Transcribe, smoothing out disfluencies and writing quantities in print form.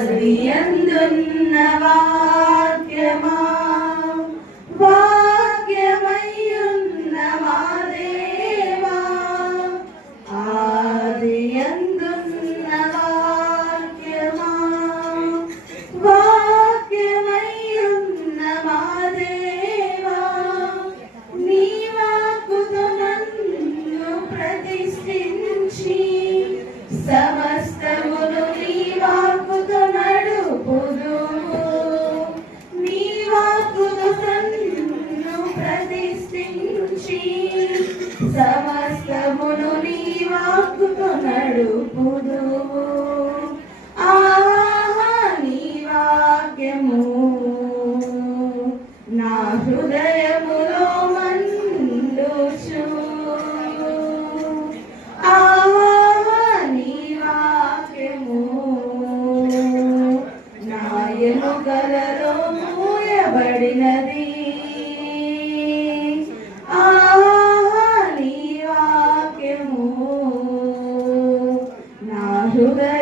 ఆది యందున్న వాక్యమా వాక్యమయ్యున్న మా దేవా ఆది యందున్న వాక్యమా వాక్యమయ్యున్న మా దేవా నీ వాక్కుతో నన్ను ప్రతిష్ఠించి సమస్తమును నీ వాక్కుతో నడుపుదువు నీ వాక్కుతో నన్ను ప్రతిష్ఠించి సమస్తమును నీ వాక్కుతో నడుపుదువు ఆహా నీ వాక్యము నా హృదయములో మండుచు ఎముకలలో మూయబడినది నీ వాక్యము నా హృదయ